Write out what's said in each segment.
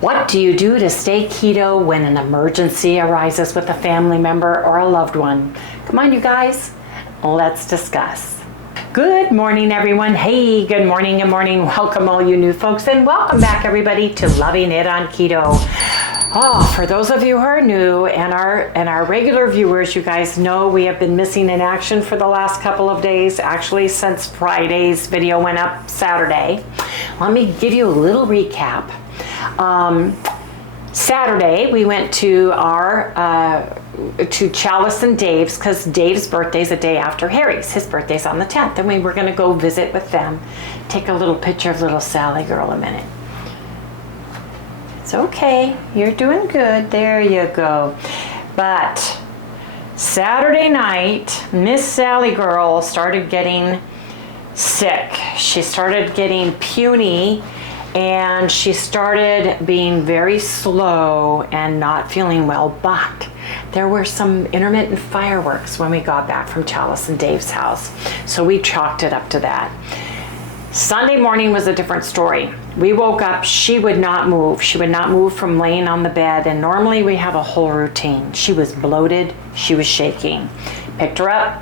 What do you do to stay keto when an emergency arises with a family member or a loved one? Come on, you guys, let's discuss. Good morning, everyone. Hey, good morning, good morning. Welcome all you new folks, and welcome back everybody to Loving It on Keto. Oh, for those of you who are new and our regular viewers, you guys know we have been missing in action for the last couple of days, actually since Friday's video went up Saturday. Let me give you a little recap. Saturday we went to to Chalice and Dave's, because Dave's birthday's a day after Harry's. His birthday's on the 10th, and we were going to go visit with them. Take a little picture of little Sally girl a minute. It's okay, you're doing good, there you go. But Saturday night, Miss Sally girl started getting sick. She started getting puny, and she started being very slow and not feeling well, but there were some intermittent fireworks when we got back from Chalice and Dave's house, so we chalked it up to that. Sunday morning was a different story. We woke up, she would not move. She would not move from laying on the bed, and normally we have a whole routine. She was bloated, she was shaking. Picked her up,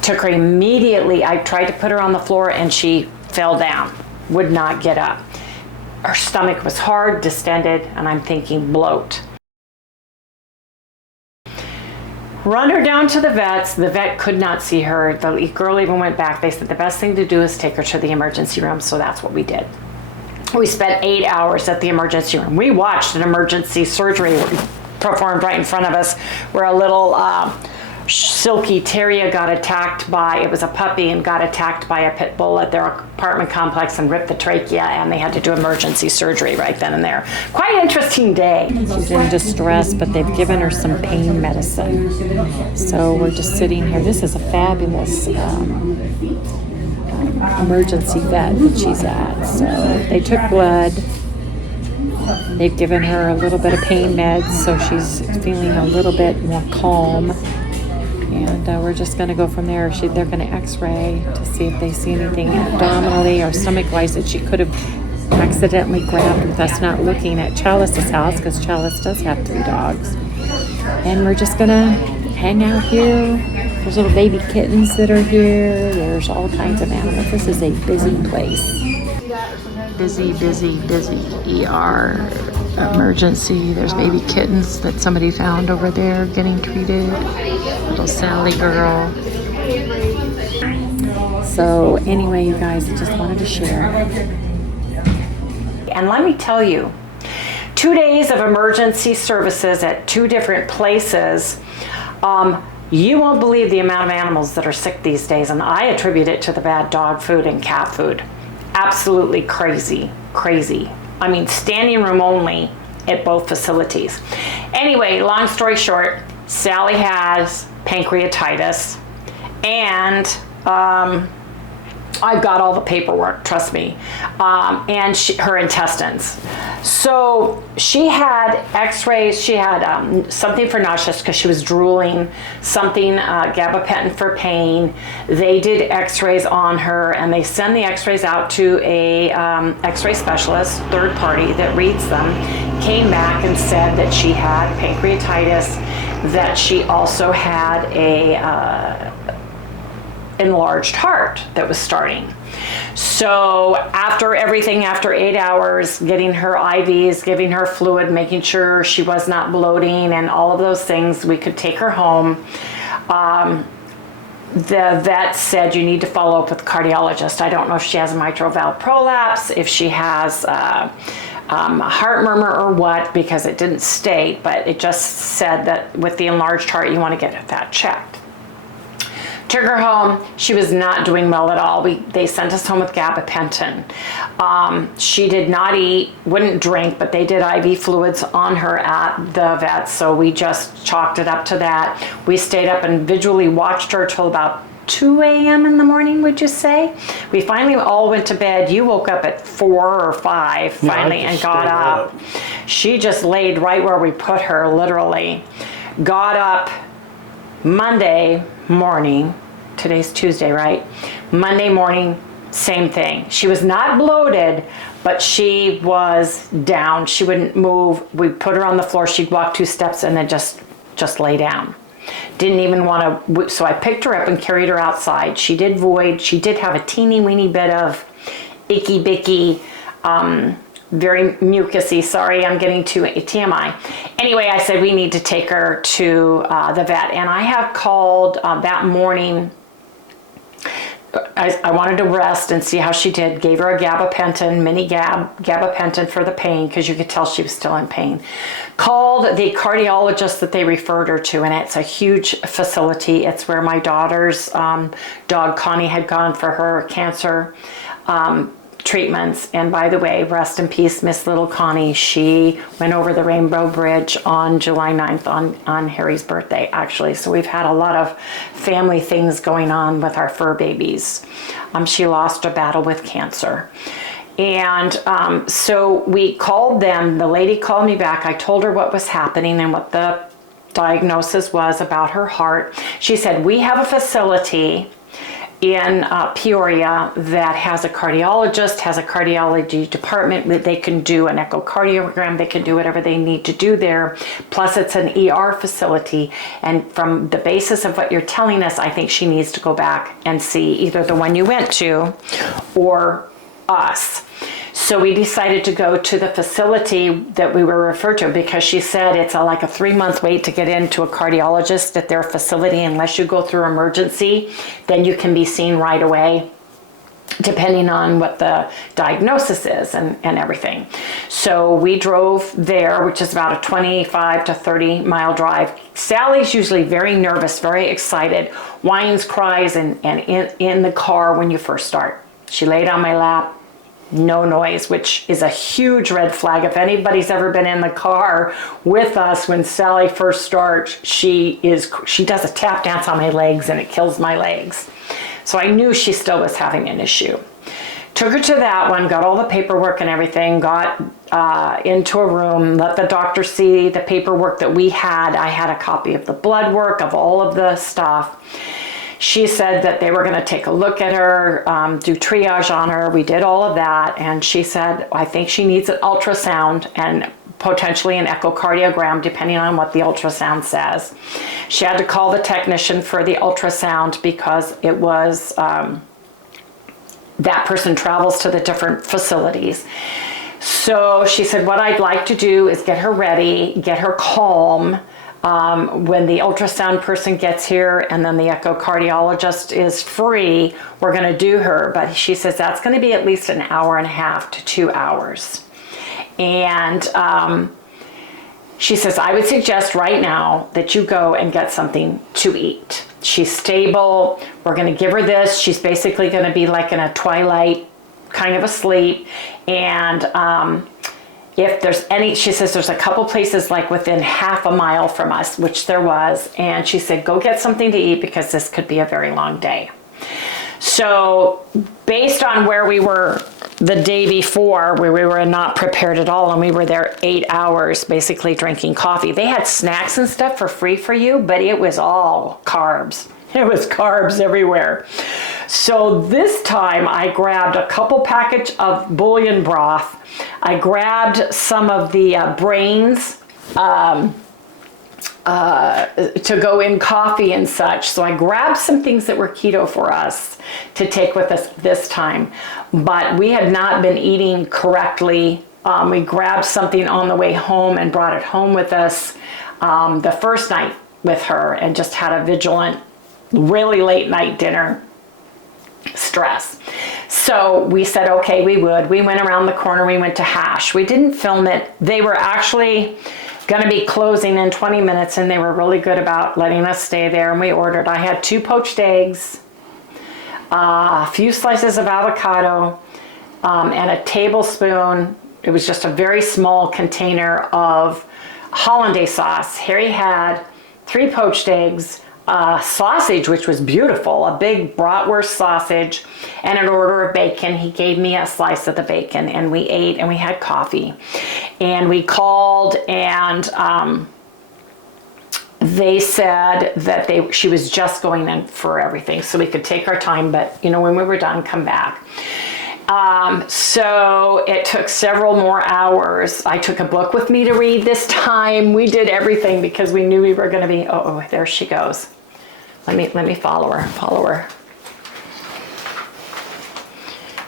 took her immediately. I tried to put her on the floor and she fell down, would not get up. Her stomach was hard, distended, and I'm thinking bloat. Run her down to the vets. The vet could not see her. The girl even went back. They said the best thing to do is take her to the emergency room, so that's what we did. We spent 8 hours at the emergency room. We watched an emergency surgery performed right in front of us, where a little silky terrier got attacked by, it was a puppy, and got attacked by a pit bull at their apartment complex and ripped the trachea, and they had to do emergency surgery right then and there. Quite an interesting day. She's in distress, but they've given her some pain medicine. So we're just sitting here. This is a fabulous emergency vet that she's at. So they took blood. They've given her a little bit of pain meds, so she's feeling a little bit more calm. And we're just going to go from there. They're going to x-ray to see if they see anything abdominally or stomach-wise that she could have accidentally grabbed with us not looking at Chalice's house, because Chalice does have 3 dogs. And we're just going to hang out here. There's little baby kittens that are here. There's all kinds of animals. This is a busy place. Busy, busy, busy. ER emergency. There's baby kittens that somebody found over there getting treated. Little Sally girl. So anyway, you guys, I just wanted to share. And let me tell you, 2 days of emergency services at 2 different places. You won't believe the amount of animals that are sick these days, and I attribute it to the bad dog food and cat food. Absolutely crazy, crazy. I mean, standing room only at both facilities. Anyway, long story short, Sally has pancreatitis, and I've got all the paperwork, trust me, and her intestines. So she had x-rays, she had something for nauseous because she was drooling, something gabapentin for pain. They did x-rays on her, and they send the x-rays out to a x-ray specialist, third party, that reads them. Came back and said that she had pancreatitis, that she also had a enlarged heart that was starting. So after everything, after 8 hours, getting her IVs, giving her fluid, making sure she was not bloating and all of those things, we could take her home. The vet said you need to follow up with a cardiologist. I don't know if she has a mitral valve prolapse, if she has a heart murmur or what, because it didn't state, but it just said that with the enlarged heart, you want to get that checked. Took her home. She was not doing well at all. They sent us home with gabapentin. She did not eat, wouldn't drink, but they did IV fluids on her at the vet, so we just chalked it up to that. We stayed up and visually watched her till about 2 a.m. in the morning, would you say? We finally all went to bed. You woke up at 4 or 5 finally and got up. She just laid right where we put her, literally. Got up Monday morning, today's Tuesday, right? Monday morning, same thing. She was not bloated, but she was down. She wouldn't move. We put her on the floor. She'd walk 2 steps and then just lay down. Didn't even want to, so I picked her up and carried her outside. She did void. She did have a teeny weeny bit of icky bicky, very mucusy. Sorry, I'm getting to TMI. Anyway, I said we need to take her to the vet, and I have called that morning. I wanted to rest and see how she did. Gave her a gabapentin, mini gabapentin for the pain, because you could tell she was still in pain. Called the cardiologist that they referred her to, and it's a huge facility. It's where my daughter's dog Connie had gone for her cancer treatments. And by the way, rest in peace, Miss Little Connie. She went over the Rainbow Bridge on July 9th on Harry's birthday, actually. So we've had a lot of family things going on with our fur babies. She lost a battle with cancer. And so we called them. The lady called me back. I told her what was happening and what the diagnosis was about her heart. She said, we have a facility in Peoria that has a cardiologist, has a cardiology department. They can do an echocardiogram, they can do whatever they need to do there. Plus it's an ER facility. And from the basis of what you're telling us, I think she needs to go back and see either the one you went to or us. So we decided to go to the facility that we were referred to, because she said it's like a 3-month wait to get into a cardiologist at their facility. Unless you go through emergency, then you can be seen right away, depending on what the diagnosis is and everything. So we drove there, which is about a 25 to 30 mile drive. Sally's usually very nervous, very excited, whines, cries, and in the car when you first start. She laid on my lap. No noise, which is a huge red flag. If anybody's ever been in the car with us when Sally first starts, she does a tap dance on my legs and it kills my legs. So I knew she still was having an issue. Took her to that one, got all the paperwork and everything, got into a room, let the doctor see the paperwork that we had. I had a copy of the blood work, of all of the stuff. She said that they were going to take a look at her, do triage on her. We did all of that. And she said, I think she needs an ultrasound and potentially an echocardiogram, depending on what the ultrasound says. She had to call the technician for the ultrasound because it was, that person travels to the different facilities. So she said, what I'd like to do is get her ready, get her calm. When the ultrasound person gets here and then the echocardiologist is free, we're going to do her. But she says that's going to be at least an hour and a half to 2 hours. And she says, I would suggest right now that you go and get something to eat. She's stable. We're going to give her this. She's basically going to be like in a twilight kind of a sleep. And if there's any, she says there's a couple places like within half a mile from us, which there was. And she said, go get something to eat because this could be a very long day. So based on where we were the day before, where we were not prepared at all, and we were there 8 hours basically drinking coffee. They had snacks and stuff for free for you, but it was all carbs. It was carbs everywhere. So this time I grabbed a couple package of bouillon broth. I grabbed some of the brains to go in coffee and such. So I grabbed some things that were keto for us to take with us this time. But we had not been eating correctly. We grabbed something on the way home and brought it home with us the first night with her, and just had a vigilant, really late night dinner. Stress. So we said, okay, we would. We went around the corner. We went to Hash. We didn't film it. They were actually going to be closing in 20 minutes, and they were really good about letting us stay there. And we ordered. I had 2 poached eggs, a few slices of avocado, and a tablespoon. It was just a very small container of hollandaise sauce. Harry had 3 poached eggs, sausage, which was beautiful, a big bratwurst sausage, and an order of bacon. He gave me a slice of the bacon, and we ate, and we had coffee. And we called, and they said that she was just going in for everything, so we could take our time, but when we were done, come back. So it took several more hours. I took a book with me to read this time. We did everything because we knew we were going to be, oh, there she goes. Let me follow her.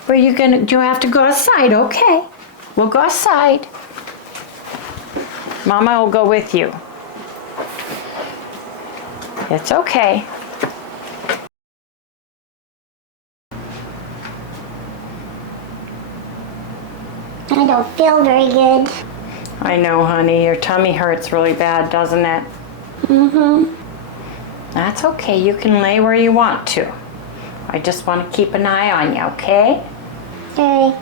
Where are you gonna, do you have to go outside? Okay, we'll go outside. Mama will go with you. It's okay. I don't feel very good. I know, honey. Your tummy hurts really bad, doesn't it? Mm-hmm. That's okay. You can lay where you want to. I just want to keep an eye on you, okay? Okay.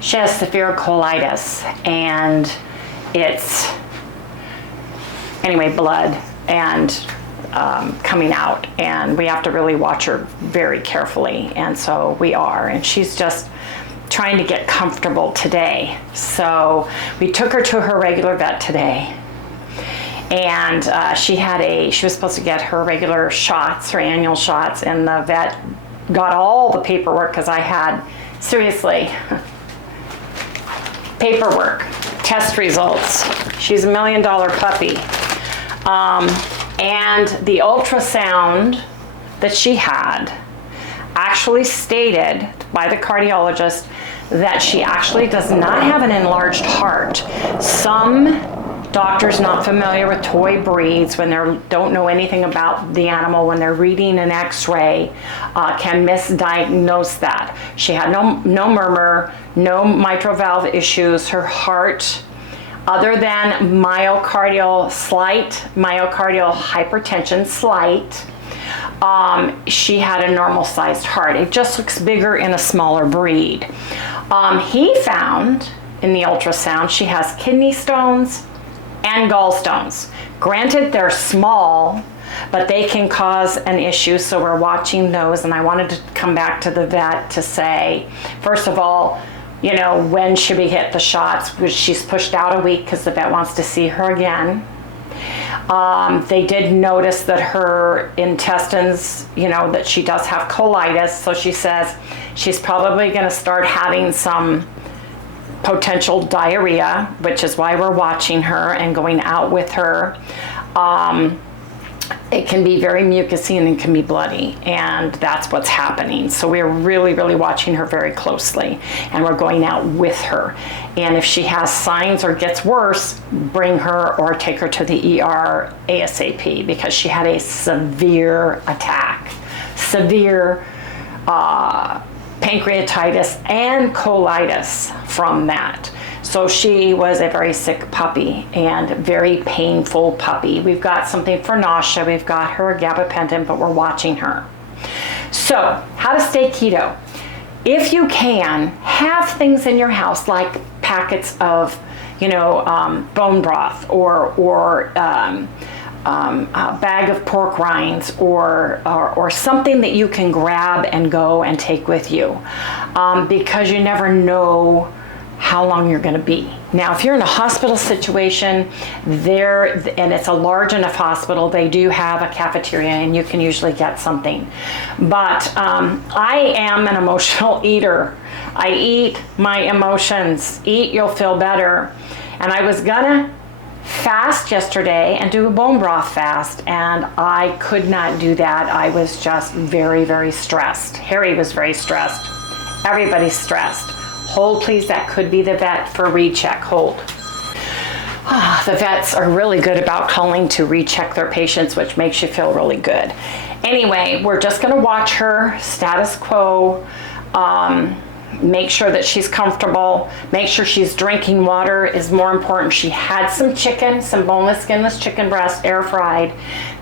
She has severe colitis, and it's, anyway, blood and coming out, and we have to really watch her very carefully, and so we are, and she's just trying to get comfortable today. So we took her to her regular vet today, and she was supposed to get her regular shots, her annual shots, and the vet got all the paperwork because I had, seriously, paperwork, test results. She's $1 million puppy. And the ultrasound that she had actually stated by the cardiologist that she actually does not have an enlarged heart. Some doctors not familiar with toy breeds, when they don't know anything about the animal, when they're reading an x-ray, can misdiagnose that. She had no murmur, no mitral valve issues. Her heart, other than myocardial hypertension, she had a normal sized heart. It just looks bigger in a smaller breed. He found in the ultrasound she has kidney stones and gallstones. Granted, they're small, but they can cause an issue, so we're watching those. And I wanted to come back to the vet to say, first of all, you know, when should we hit the shots? She's pushed out a week because the vet wants to see her again. They did notice that her intestines, you know, that she does have colitis, so she says she's probably going to start having some potential diarrhea, which is why we're watching her and going out with her. It can be very mucousy and it can be bloody, and that's what's happening. So we're really, really watching her very closely, and we're going out with her. And if she has signs or gets worse, bring her or take her to the ER ASAP, because she had a severe attack, severe pancreatitis and colitis from that. So she was a very sick puppy and very painful puppy. We've got something for nausea. We've got her gabapentin, but we're watching her. So how to stay keto. If you can, have things in your house like packets of, you know, bone broth, or a bag of pork rinds, or something that you can grab and go and take with you, because you never know how long you're going to be. Now, if you're in a hospital situation, and it's a large enough hospital, they do have a cafeteria and you can usually get something. But I am an emotional eater. I eat my emotions. Eat, you'll feel better. And I was gonna fast yesterday and do a bone broth fast, and I could not do that. I was just very, very stressed. Harry was very stressed. Everybody's stressed. Hold, please. That could be the vet for recheck. Hold. The vets are really good about calling to recheck their patients, which makes you feel really good. Anyway, we're just going to watch her status quo. Make sure that she's comfortable. Make sure she's drinking water is more important. She had some chicken, some boneless, skinless chicken breast, air fried.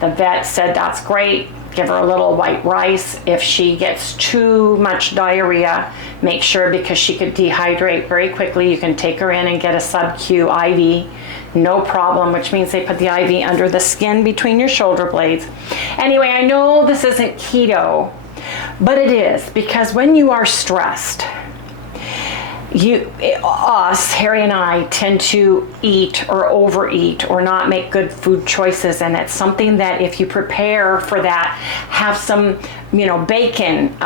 The vet said that's great. Give her a little white rice. If she gets too much diarrhea, make sure, because she could dehydrate very quickly, you can take her in and get a sub-Q IV. No problem, which means they put the IV under the skin between your shoulder blades. Anyway, I know this isn't keto, but it is, because when you are stressed, Harry and I tend to eat or overeat or not make good food choices, and it's something that if you prepare for that, have some, bacon,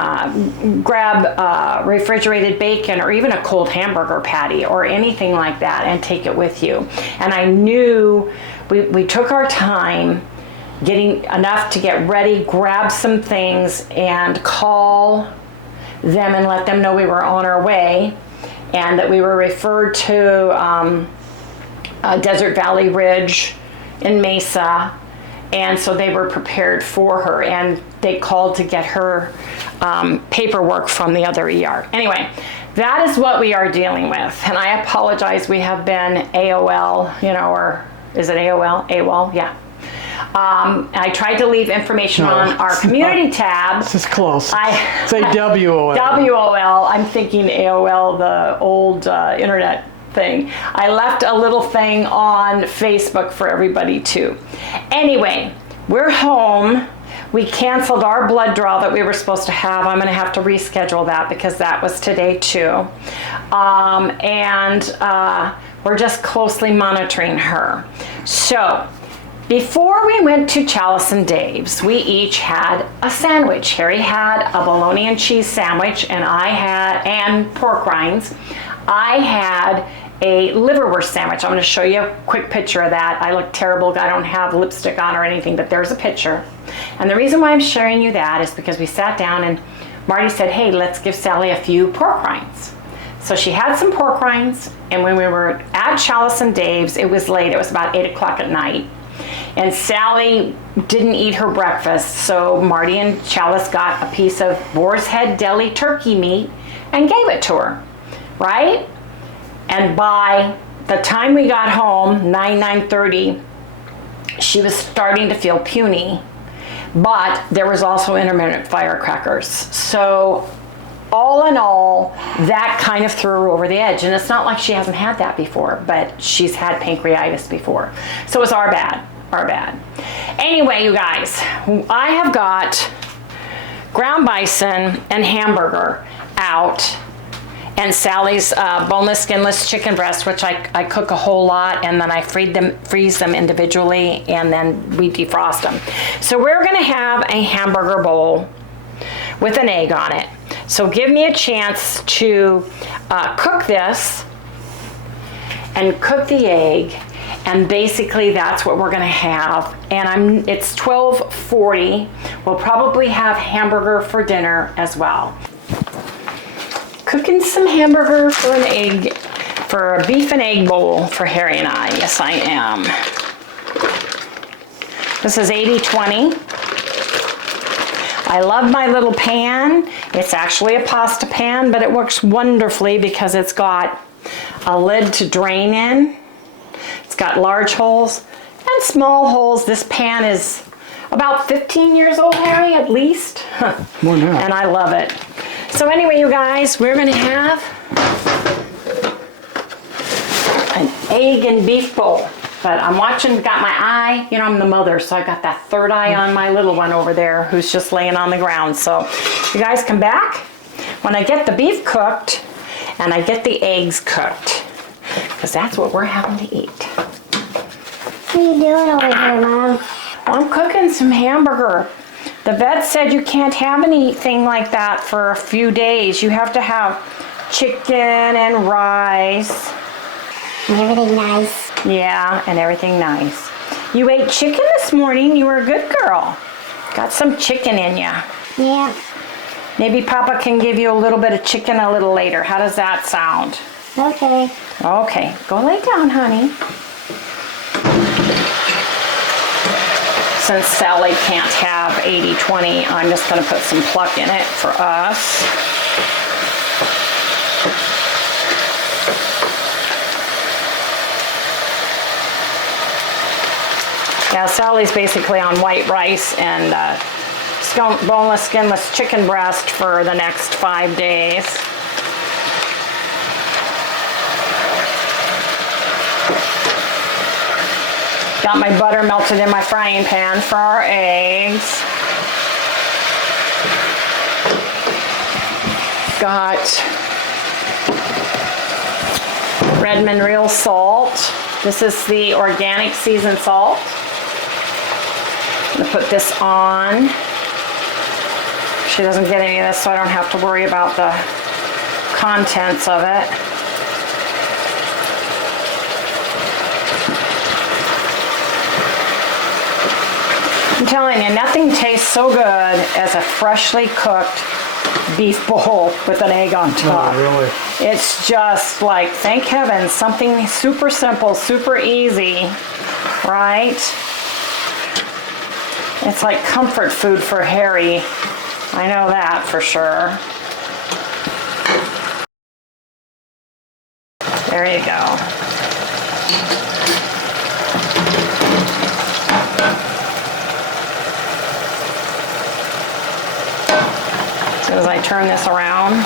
grab refrigerated bacon or even a cold hamburger patty or anything like that and take it with you. And I knew we took our time getting enough to get ready, grab some things and call them and let them know we were on our way, and that we were referred to Desert Valley Ridge in Mesa, and so they were prepared for her, and they called to get her paperwork from the other ER. Anyway, that is what we are dealing with, and I apologize. We have been AOL, or is it AOL? AWOL, yeah. I tried to leave information on our community tab. This is close. Say WOL. WOL. I'm thinking AOL, the old internet thing. I left a little thing on Facebook for everybody too. Anyway, we're home. We canceled our blood draw that we were supposed to have. I'm going to have to reschedule that because that was today too. We're just closely monitoring her. So, before we went to Chalice and Dave's, we each had a sandwich. Harry had a bologna and cheese sandwich, and pork rinds. I had a liverwurst sandwich. I'm going to show you a quick picture of that. I look terrible. I don't have lipstick on or anything, but there's a picture. And the reason why I'm showing you that is because we sat down and Marty said, hey, let's give Sally a few pork rinds. So she had some pork rinds, and when we were at Chalice and Dave's, it was late. It was about 8 o'clock at night. And Sally didn't eat her breakfast, so Marty and Chalice got a piece of Boar's Head Deli turkey meat and gave it to her, right? And by the time we got home, 9:30, she was starting to feel puny, but there was also intermittent firecrackers. So all in all, that kind of threw her over the edge. And it's not like she hasn't had that before, but she's had pancreatitis before. So it's our bad. Anyway, you guys, I have got ground bison and hamburger out, and Sally's boneless, skinless chicken breast, which I cook a whole lot, and then I freeze them individually, and then we defrost them. So we're gonna have a hamburger bowl with an egg on it. So give me a chance to cook this and cook the egg, and basically that's what we're gonna have. And it's 12:40. We'll probably have hamburger for dinner as well. Cooking some hamburger for a beef and egg bowl for Harry and I. Yes, I am. This is 80/20. I love my little pan. It's actually a pasta pan, but it works wonderfully because it's got a lid to drain in. It's got large holes and small holes. This pan is about 15 years old, Harry, at least. More than that. And I love it. So anyway, you guys, we're gonna have an egg and beef bowl. But I'm watching, got my eye, I'm the mother, so I got that third eye on my little one over there who's just laying on the ground. So you guys come back when I get the beef cooked and I get the eggs cooked, because that's what we're having to eat. What are you doing over here, Mom? I'm cooking some hamburger. The vet said you can't have anything like that for a few days. You have to have chicken and rice. And everything nice. Yeah, and everything nice. You ate chicken this morning. You were a good girl. Got some chicken in you. Yeah. Maybe Papa can give you a little bit of chicken a little later. How does that sound? Okay. Okay, go lay down, honey. Since Sally can't have 80/20, I'm just going to put some PLUCK in it for us. Yeah, Sally's basically on white rice and boneless, skinless chicken breast for the next 5 days. Got my butter melted in my frying pan for our eggs. Got Redmond real salt. This is the organic seasoned salt. I'm gonna put this on. She doesn't get any of this, so I don't have to worry about the contents of it. I'm telling you, nothing tastes so good as a freshly cooked beef bowl with an egg on top. Oh, really? It's just like, thank heaven, something super simple, super easy, right? It's like comfort food for Harry. I know that for sure. There you go. As soon as I turn this around.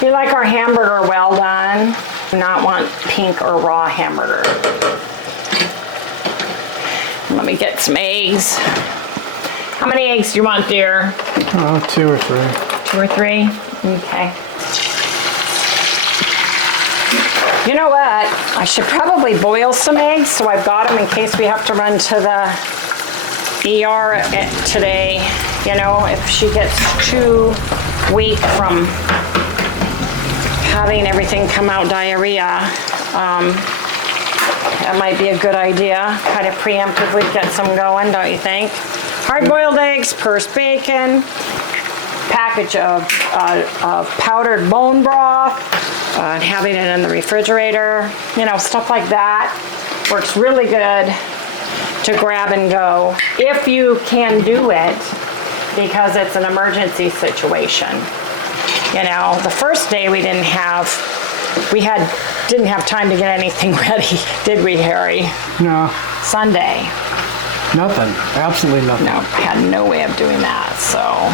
We like our hamburger well done. Do not want pink or raw hamburger. Let me get some eggs. How many eggs do you want, dear? 2 or 3. 2 or 3? Okay. You know what? I should probably boil some eggs so I've got them in case we have to run to the ER today. You know, if she gets too weak from having everything come out diarrhea, that might be a good idea. Kind of preemptively get some going, don't you think? Hard-boiled eggs, pursed bacon, package of powdered bone broth, and having it in the refrigerator. You know, stuff like that works really good to grab and go if you can do it, because it's an emergency situation. You know, the first day we didn't have time to get anything ready, did we, Harry? No. Sunday. Nothing. Absolutely nothing. No, I had no way of doing that, so.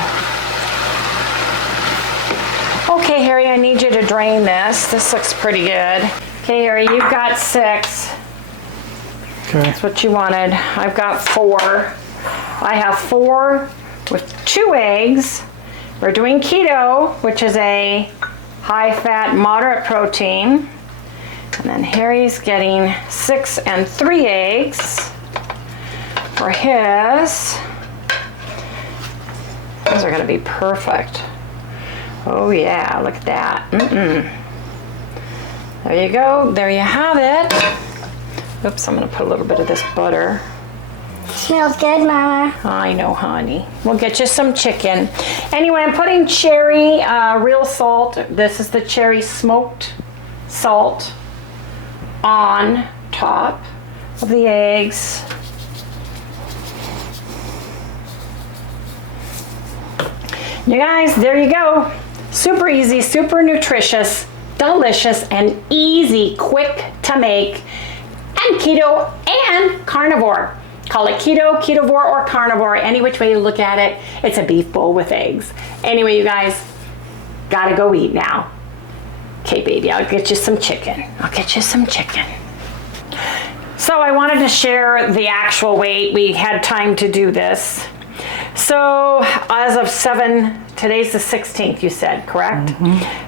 Okay, Harry, I need you to drain this. This looks pretty good. Okay, Harry, you've got 6. Okay. That's what you wanted. I've got 4. I have 4 with 2 eggs. We're doing keto, which is a high-fat, moderate protein. And then Harry's getting 6 and 3 eggs for his. Those are gonna be perfect. Oh yeah, look at that. There you go, there you have it. Oops, I'm gonna put a little bit of this butter. Smells good, Mama. I know, honey. We'll get you some chicken. Anyway, I'm putting cherry real salt. This is the cherry smoked salt on top of the eggs. You guys, there you go. Super easy, super nutritious, delicious, and easy, quick to make, and keto and carnivore. Call it keto, ketovore, or carnivore, any which way you look at it. It's a beef bowl with eggs. Anyway, you guys, gotta go eat now. Okay, baby, I'll get you some chicken. I'll get you some chicken. So I wanted to share the actual weight. We had time to do this. So as of 7, today's the 16th, you said, correct?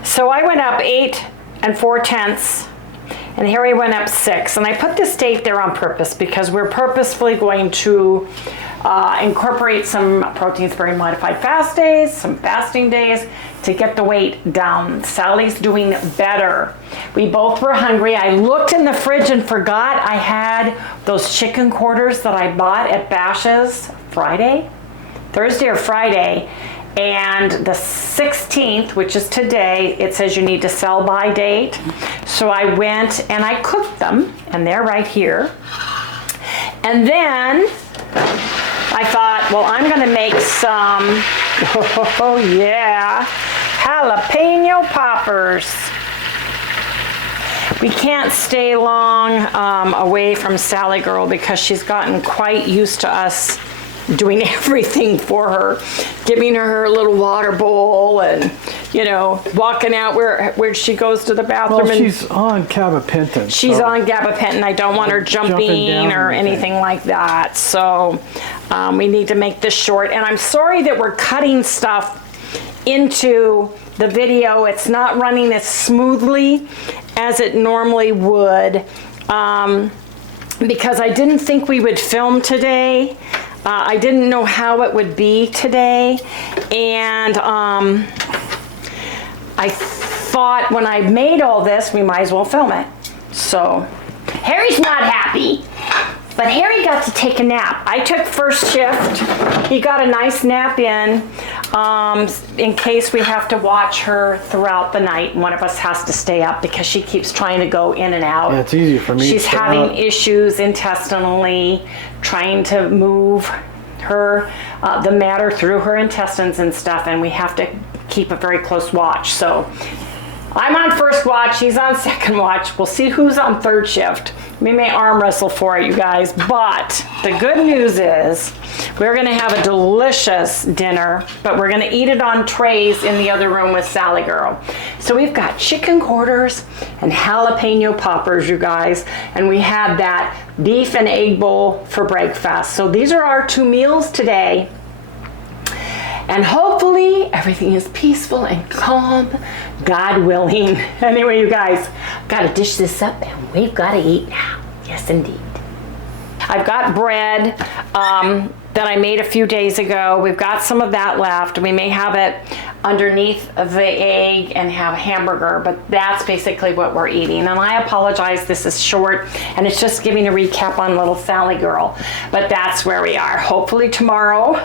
So I went up 8 4/10, and Harry went up 6. And I put this date there on purpose because we're purposefully going to incorporate some protein sparing modified fast days, some fasting days to get the weight down. Sally's doing better. We both were hungry. I looked in the fridge and forgot I had those chicken quarters that I bought at Bash's Thursday or Friday, and the 16th, which is today, it says you need to sell by date. So I went and I cooked them, and they're right here. And then I thought, well, I'm gonna make some, oh yeah, jalapeno poppers. We can't stay long away from Sally Girl because she's gotten quite used to us doing everything for her, giving her little water bowl and, you know, walking out where she goes to the bathroom. Well, and she's on gabapentin. she's on gabapentin. I don't want her jumping or anything like that. So we need to make this short. And I'm sorry that we're cutting stuff into the video. It's not running as smoothly as it normally would because I didn't think we would film today. I didn't know how it would be today, and I thought when I made all this, we might as well film it. So, Harry's not happy, but Harry got to take a nap. I took first shift. He got a nice nap in case we have to watch her throughout the night. One of us has to stay up because she keeps trying to go in and out. Yeah, it's easier for me. She's having issues intestinally, trying to move her the matter through her intestines and stuff, and we have to keep a very close watch. So I'm on first watch, he's on second watch. We'll see who's on third shift. We may arm wrestle for it, you guys, but the good news is we're gonna have a delicious dinner, but we're gonna eat it on trays in the other room with Sally Girl. So we've got chicken quarters and jalapeno poppers, you guys, and we have that beef and egg bowl for breakfast. So these are our 2 meals today. And hopefully everything is peaceful and calm, God willing. Anyway, you guys, gotta dish this up and we've gotta eat now. Yes, indeed. I've got bread that I made a few days ago. We've got some of that left. We may have it underneath the egg and have a hamburger, but that's basically what we're eating. And I apologize, this is short and it's just giving a recap on little Sally Girl, but that's where we are. Hopefully tomorrow,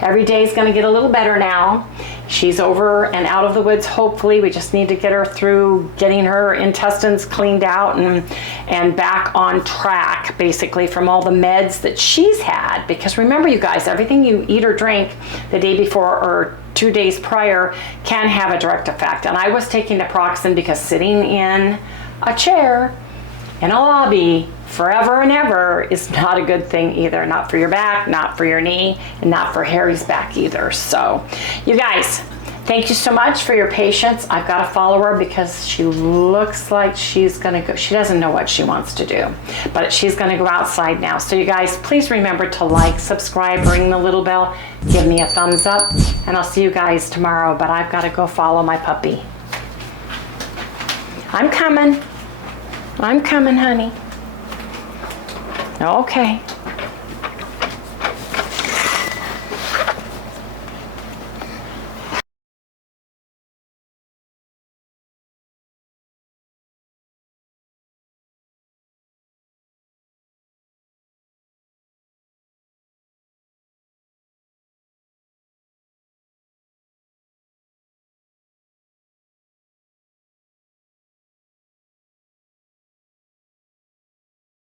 every day is gonna get a little better now. She's over and out of the woods, hopefully. We just need to get her through getting her intestines cleaned out and back on track, basically, from all the meds that she's had. Because remember, you guys, everything you eat or drink the day before or 2 days prior can have a direct effect. And I was taking naproxen because sitting in a chair in a lobby forever and ever is not a good thing either. Not for your back, not for your knee, and not for Harry's back either. So, you guys, thank you so much for your patience. I've got to follow her because she looks like she's gonna go. She doesn't know what she wants to do, but she's gonna go outside now. So you guys, please remember to like, subscribe, ring the little bell, give me a thumbs up, and I'll see you guys tomorrow. But I've got to go follow my puppy. I'm coming. I'm coming, honey. Okay.